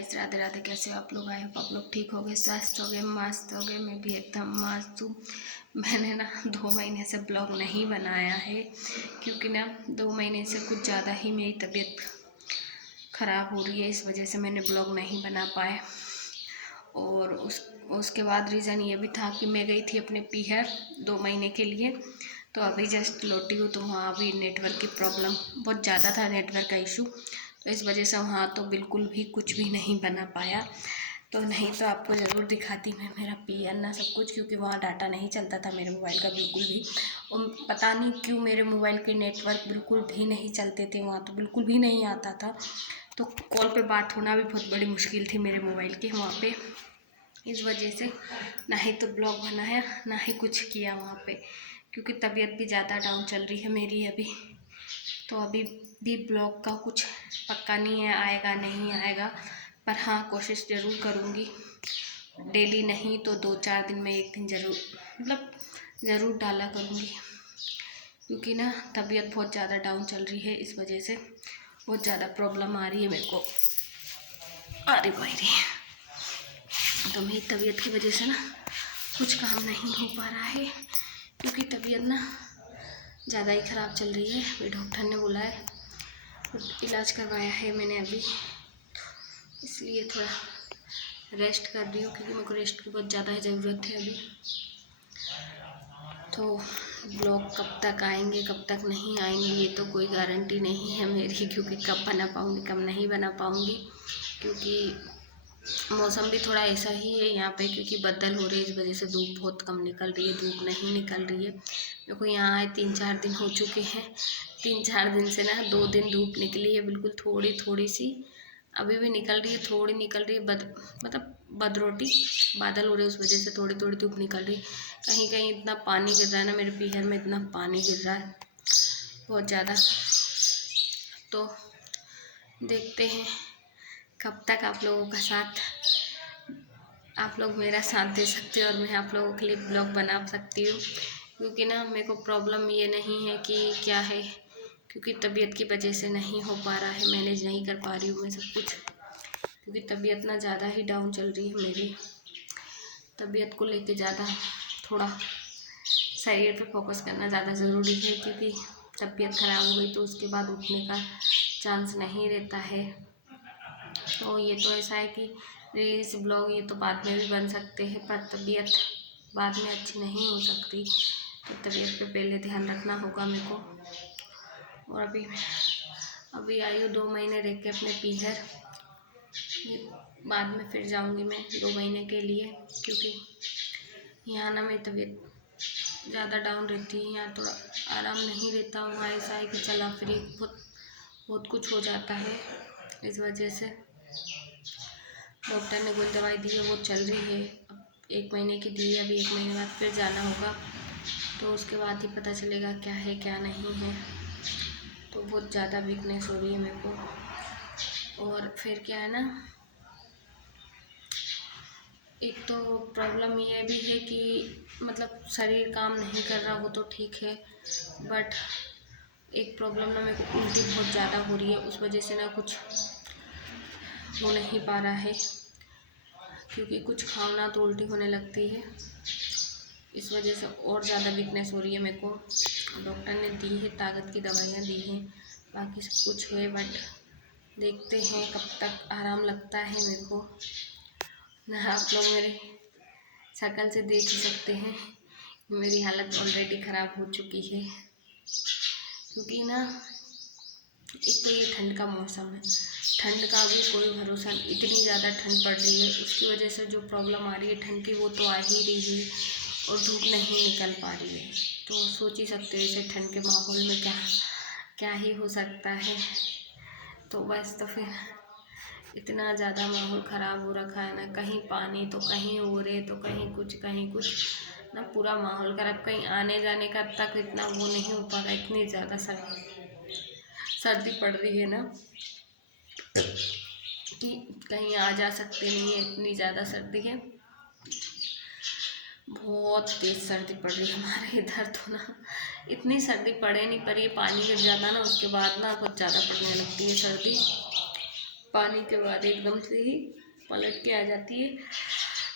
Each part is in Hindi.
गाइस, राधे राधे। कैसे हो आप लोग? आए हो आप लोग ठीक हो गए, स्वस्थ हो गए, मस्त हो गए। मैं भी एकदम मस्त हूँ। मैंने ना 2 महीने से ब्लॉग नहीं बनाया है क्योंकि ना 2 महीने से कुछ ज़्यादा ही मेरी तबीयत ख़राब हो रही है। इस वजह से मैंने ब्लॉग नहीं बना पाए। और उसके बाद रीज़न ये भी था कि मैं गई थी अपने पीहर 2 महीने के लिए। तो अभी जस्ट लौटी हूँ, तो वहाँ भी नेटवर्क की प्रॉब्लम बहुत ज़्यादा था, नेटवर्क का इशू। तो इस वजह से वहाँ तो बिल्कुल भी कुछ भी नहीं बना पाया। तो नहीं तो आपको ज़रूर दिखाती मैं मेरा पीहर ना सब कुछ, क्योंकि वहाँ डाटा नहीं चलता था मेरे मोबाइल का बिल्कुल भी। और पता नहीं क्यों मेरे मोबाइल के नेटवर्क बिल्कुल भी नहीं चलते थे वहाँ, तो बिल्कुल भी नहीं आता था। तो कॉल पे बात होना भी बहुत बड़ी मुश्किल थी मेरे मोबाइल की वहाँ पे। इस वजह से ना ही तो ब्लॉग बनाया, ना ही कुछ किया वहाँ पे, क्योंकि तबीयत भी ज़्यादा डाउन चल रही है मेरी अभी। तो अभी भी ब्लॉग का कुछ पक्का नहीं है, आएगा नहीं आएगा, पर हाँ कोशिश ज़रूर करूँगी। डेली नहीं तो 2-4 दिन में एक दिन ज़रूर, मतलब ज़रूर डाला करूँगी, क्योंकि ना तबीयत बहुत ज़्यादा डाउन चल रही है। इस वजह से बहुत ज़्यादा प्रॉब्लम आ रही है मेरे को। अरे भाई रे, तो मेरी तबीयत की वजह से ना कुछ काम नहीं हो पा रहा है, क्योंकि तबीयत ना ज़्यादा ही ख़राब चल रही है। मेरे डॉक्टर ने बोला है, इलाज करवाया है मैंने अभी, इसलिए थोड़ा रेस्ट कर रही हूँ, क्योंकि मेरे को रेस्ट की बहुत ज़्यादा ज़रूरत है अभी। तो ब्लॉग कब तक आएंगे कब तक नहीं आएंगे ये तो कोई गारंटी नहीं है मेरी, क्योंकि कब बना पाऊँगी कब नहीं बना पाऊँगी। क्योंकि मौसम भी थोड़ा ऐसा ही है यहाँ पे, क्योंकि बदल हो रहे हैं, इस वजह से धूप बहुत कम निकल रही है, धूप नहीं निकल रही है। मेरे को यहाँ आए 3-4 दिन हो चुके हैं। 3-4 दिन से ना 2 दिन धूप निकली है, बिल्कुल थोड़ी थोड़ी सी, अभी भी निकल रही है, थोड़ी निकल रही है, मतलब बदरोटी बादल हो रहे हैं, उस वजह से थोड़ी थोड़ी धूप निकल रही है। कहीं कहीं इतना पानी गिर रहा है ना, मेरे पीहर में इतना पानी गिर रहा है बहुत ज़्यादा। तो देखते हैं कब तक आप लोगों का साथ, आप लोग मेरा साथ दे सकते हो और मैं आप लोगों के लिए ब्लॉग बना सकती हूँ। क्योंकि ना मेरे को प्रॉब्लम ये नहीं है कि क्या है, क्योंकि तबीयत की वजह से नहीं हो पा रहा है, मैनेज नहीं कर पा रही हूँ मैं सब कुछ, क्योंकि तबीयत ना ज़्यादा ही डाउन चल रही है मेरी। तबीयत को लेके ज़्यादा थोड़ा शरीर पे फोकस करना ज़्यादा ज़रूरी है, क्योंकि तबीयत ख़राब हो गई तो उसके बाद उठने का चांस नहीं रहता है। तो ये तो ऐसा है कि रील्स ब्लॉग ये तो बाद में भी बन सकते हैं, पर तबीयत बाद में अच्छी नहीं हो सकती। तो तबीयत पे पहले ध्यान रखना होगा मेरे को। और अभी आई हूँ 2 महीने रह के अपने पीहर, बाद में फिर जाऊँगी मैं 2 महीने के लिए, क्योंकि यहाँ ना मेरी तबीयत ज़्यादा डाउन रहती है, यहाँ थोड़ा आराम नहीं रहता। वहाँ ऐसा है कि चला फिर बहुत कुछ हो जाता है। इस वजह से डॉक्टर ने कोई दवाई दी है, वो चल रही है, अब 1 महीने की दी है, अभी 1 महीने बाद फिर जाना होगा, तो उसके बाद ही पता चलेगा क्या है क्या नहीं है। तो बहुत ज़्यादा वीकनेस हो रही है मेरे को। और फिर क्या है ना, एक तो प्रॉब्लम ये भी है कि मतलब शरीर काम नहीं कर रहा, वो तो ठीक है, बट एक प्रॉब्लम ना मेरे को उल्टी बहुत ज़्यादा हो रही है, उस वजह से ना कुछ हो नहीं पा रहा है, क्योंकि कुछ खाओ ना तो उल्टी होने लगती है। इस वजह से और ज़्यादा वीकनेस हो रही है मेरे को। डॉक्टर ने दी है, ताकत की दवाइयाँ दी हैं, बाकी सब कुछ है, बट देखते हैं कब तक आराम लगता है मेरे को ना। आप लोग मेरे शक्ल से देख ही सकते हैं मेरी हालत ऑलरेडी ख़राब हो चुकी है, क्योंकि ना एक तो ये ठंड का मौसम है, ठंड का भी कोई भरोसा नहीं, इतनी ज़्यादा ठंड पड़ रही है, उसकी वजह से जो प्रॉब्लम आ रही है ठंड की वो तो आ ही रही है, और धूप नहीं निकल पा रही है। तो सोच ही सकते हो इसे ठंड के माहौल में क्या क्या ही हो सकता है। तो बस, तो फिर इतना ज़्यादा माहौल ख़राब हो रखा है ना, कहीं पानी तो कहीं ओरे तो कहीं कुछ ना, पूरा माहौल ख़राब। कहीं आने जाने का तक इतना वो नहीं हो पा रहा, इतनी ज़्यादा सर्दी पड़ रही है ना कि कहीं आ जा सकते नहीं है, इतनी ज़्यादा सर्दी है, बहुत तेज़ सर्दी पड़ रही है हमारे इधर। तो ना इतनी सर्दी पड़े नहीं, पर ये पानी गिर जाता ना उसके बाद ना कुछ ज़्यादा पड़ने लगती है सर्दी। पानी के बाद एकदम से ही पलट के आ जाती है,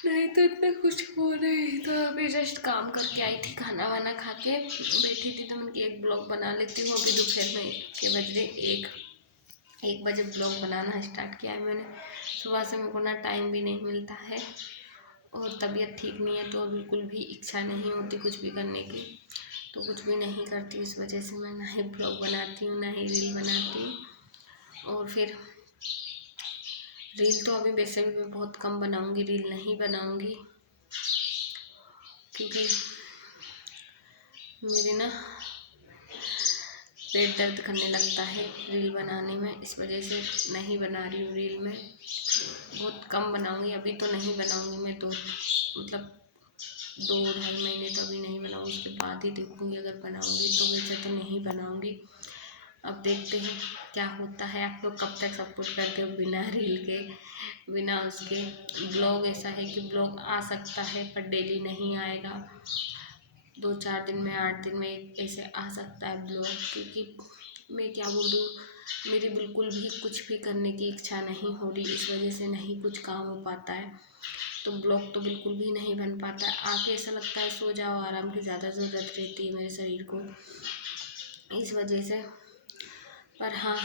नहीं तो इतना कुछ हो नहीं। तो अभी जस्ट काम करके आई थी, खाना वाना खा के बैठी थी, तो मैंने एक ब्लॉग बना लेती हूँ। अभी दोपहर में के बज रहे 1 बजे ब्लॉग बनाना स्टार्ट किया है मैंने। सुबह से मेरे को ना टाइम भी नहीं मिलता है और तबीयत ठीक नहीं है, तो बिल्कुल भी इच्छा नहीं होती कुछ भी करने की, तो कुछ भी नहीं करती। इस वजह से मैं ना ही ब्लॉग बनाती हूँ, ना ही रील बनाती हूँ। और फिर रील तो अभी वैसे भी मैं बहुत कम बनाऊँगी, रील नहीं बनाऊँगी, क्योंकि मेरे ना पेट दर्द करने लगता है रील बनाने में। इस वजह से नहीं बना रही हूँ रील में, बहुत कम बनाऊँगी। अभी तो नहीं बनाऊँगी मैं, तो मतलब 2-2.5 महीने तो अभी नहीं बनाऊँगी, उसके बाद ही देखूँगी अगर बनाऊँगी तो। वैसे तो नहीं बनाऊँगी, अब देखते हैं क्या होता है। आप लोग कब तक सपोर्ट करते हो बिना रील के, बिना उसके। ब्लॉग ऐसा है कि ब्लॉग आ सकता है पर डेली नहीं आएगा, 2-4 दिन में, 8 दिन में ऐसे आ सकता है ब्लॉग। क्योंकि मैं क्या बोलूँ, मेरी बिल्कुल भी कुछ भी करने की इच्छा नहीं हो रही, इस वजह से नहीं कुछ काम हो पाता है, तो ब्लॉग तो बिल्कुल भी नहीं बन पाता है। आके ऐसा लगता है सो जाओ, आराम की ज़्यादा ज़रूरत रहती है मेरे शरीर को, इस वजह से। पर हाँ,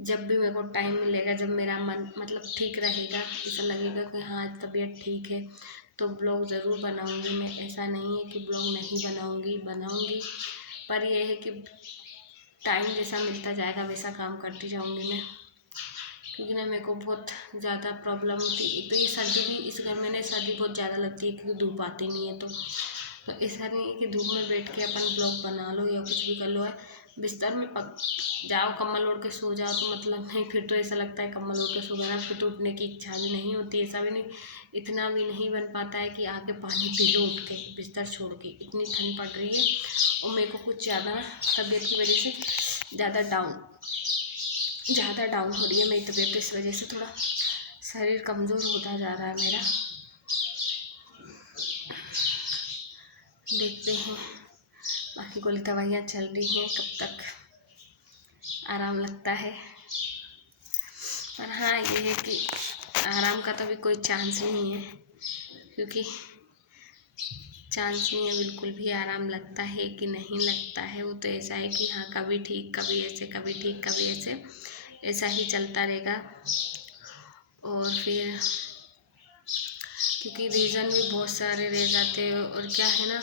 जब भी मेरे को टाइम मिलेगा, जब मेरा मन मतलब ठीक रहेगा, ऐसा लगेगा कि हाँ आज तबीयत ठीक है, तो ब्लॉग ज़रूर बनाऊँगी मैं। ऐसा नहीं है कि ब्लॉग नहीं बनाऊँगी, पर यह है कि टाइम जैसा मिलता जाएगा वैसा काम करती जाऊँगी मैं। क्योंकि ना मेरे को बहुत ज़्यादा प्रॉब्लम होती है। एक तो ये सर्दी भी, इस घर में ना सर्दी बहुत ज़्यादा लगती है क्योंकि धूप आती नहीं है, तो ऐसा नहीं है कि धूप में बैठ के अपन ब्लॉग बना लो या कुछ भी कर लो है। बिस्तर में पक जाओ, कम्बल ओढ़ के सो जाओ, तो मतलब नहीं, फिर तो ऐसा लगता है कम्बल ओढ़ के सो गया ना, फिर तो उठने की इच्छा भी नहीं होती। ऐसा भी नहीं, इतना भी नहीं बन पाता है कि आके पानी पी लो उठ के बिस्तर छोड़ के, इतनी ठंड पड़ रही है। और मेरे को कुछ ज़्यादा तबीयत की वजह से ज़्यादा डाउन हो रही है मेरी तबीयत, तो इस वजह से थोड़ा शरीर कमज़ोर होता जा रहा है मेरा। देखते हैं, बाकी गोली दवाइयाँ चल रही हैं, कब तक आराम लगता है। पर हाँ, ये है कि आराम का तो अभी कोई चांस ही नहीं है, क्योंकि चांस नहीं है बिल्कुल भी आराम लगता है कि नहीं लगता है। वो तो ऐसा है कि हाँ कभी ठीक, कभी ऐसे, कभी ठीक, कभी ऐसे, ऐसा ही चलता रहेगा। और फिर क्योंकि रीज़न भी बहुत सारे रह जाते हैं। और क्या है ना,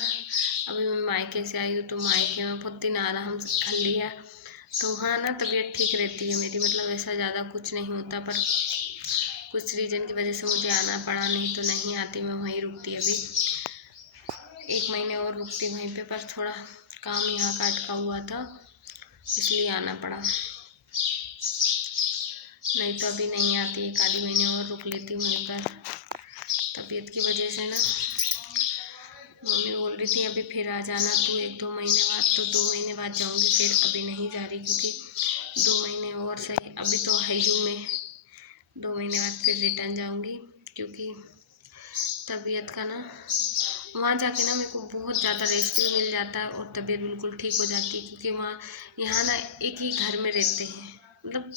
अभी मैं मायके से आई हूँ, तो मायके में बहुत दिन आराम कर लिया, तो हाँ ना तबीयत ठीक रहती है मेरी, मतलब ऐसा ज़्यादा कुछ नहीं होता। पर कुछ रीज़न की वजह से मुझे आना पड़ा, नहीं तो नहीं आती, मैं वहीं रुकती। अभी 1 महीने और रुकती वहीं पे, पर थोड़ा काम यहाँ का अटका हुआ था, इसलिए आना पड़ा, नहीं तो अभी नहीं आती। 1 आधी महीने और रुक लेती हूँ वहीं पर। तबीयत की वजह से ना मम्मी बोल रही थी अभी फिर आ जाना तू 1-2 महीने बाद, तो 2 महीने बाद जाऊँगी फिर, अभी नहीं जा रही, क्योंकि 2 महीने और सही, अभी तो है ही मैं, 2 महीने बाद फिर रिटर्न जाऊँगी। क्योंकि तबीयत का ना वहाँ जाके ना मेरे को बहुत ज़्यादा रेस्ट भी मिल जाता है और तबीयत बिल्कुल ठीक हो जाती है। क्योंकि वहाँ यहाँ ना एक ही घर में रहते हैं, मतलब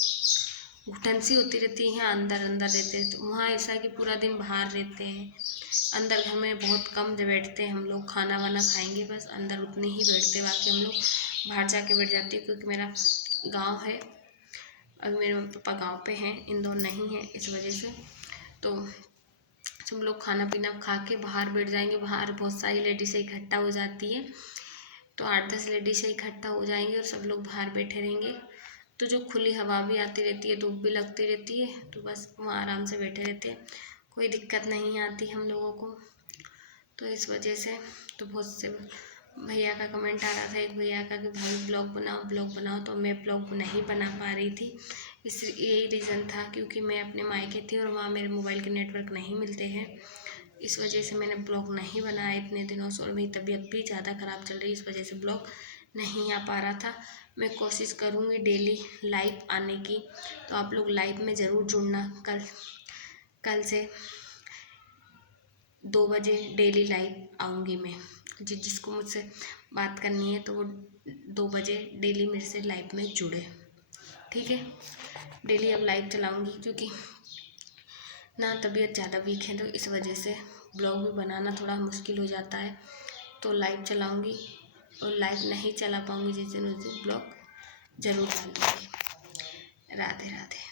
घुटन सी होती रहती है, यहाँ अंदर अंदर रहते हैं। तो वहाँ ऐसा है कि पूरा दिन बाहर रहते हैं, अंदर घर में बहुत कम बैठते हैं हम लोग। खाना वाना खाएंगे बस, अंदर उतने ही बैठते, बाकी हम लोग बाहर जाके बैठ जाते हैं। क्योंकि मेरा गांव है, अभी मेरे मम्मी पापा गांव पे हैं, इंदौर नहीं है, इस वजह से तो सब लोग खाना पीना खा के बाहर बैठ जाएंगे। बाहर बहुत सारी लेडीज़ इकट्ठा हो जाती है, तो 8-10 लेडीज़ इकट्ठा हो जाएंगे और सब लोग बाहर बैठे रहेंगे, तो जो खुली हवा भी आती रहती है, धूप भी लगती रहती है, तो बस वहाँ आराम से बैठे रहते हैं, कोई दिक्कत नहीं आती हम लोगों को। तो इस वजह से तो बहुत से भैया का कमेंट आ रहा था, एक भैया का कि भाई ब्लॉग बनाओ, तो मैं ब्लॉग नहीं बना पा रही थी। यही रीज़न था, क्योंकि मैं अपने मायके थी और वहाँ मेरे मोबाइल के नेटवर्क नहीं मिलते हैं, इस वजह से मैंने ब्लॉग नहीं बनाया इतने दिनों से। और मेरी तबीयत भी ज़्यादा ख़राब चल रही है, इस वजह से ब्लॉग नहीं आ पा रहा था। मैं कोशिश करूँगी डेली लाइव आने की, तो आप लोग लाइव में ज़रूर जुड़ना। कल से 2 बजे डेली लाइव आऊँगी मैं। जिसको मुझसे बात करनी है तो वो 2 बजे डेली मेरे से लाइव में जुड़े, ठीक है। डेली अब लाइव चलाऊँगी, क्योंकि ना तबीयत ज़्यादा वीक है तो इस वजह से ब्लॉग भी बनाना थोड़ा मुश्किल हो जाता है। तो लाइव चलाऊँगी, और लाइव नहीं चला पाऊँगी जिस दिन उस दिन ब्लॉग ज़रूर डालूँगी। राधे राधे।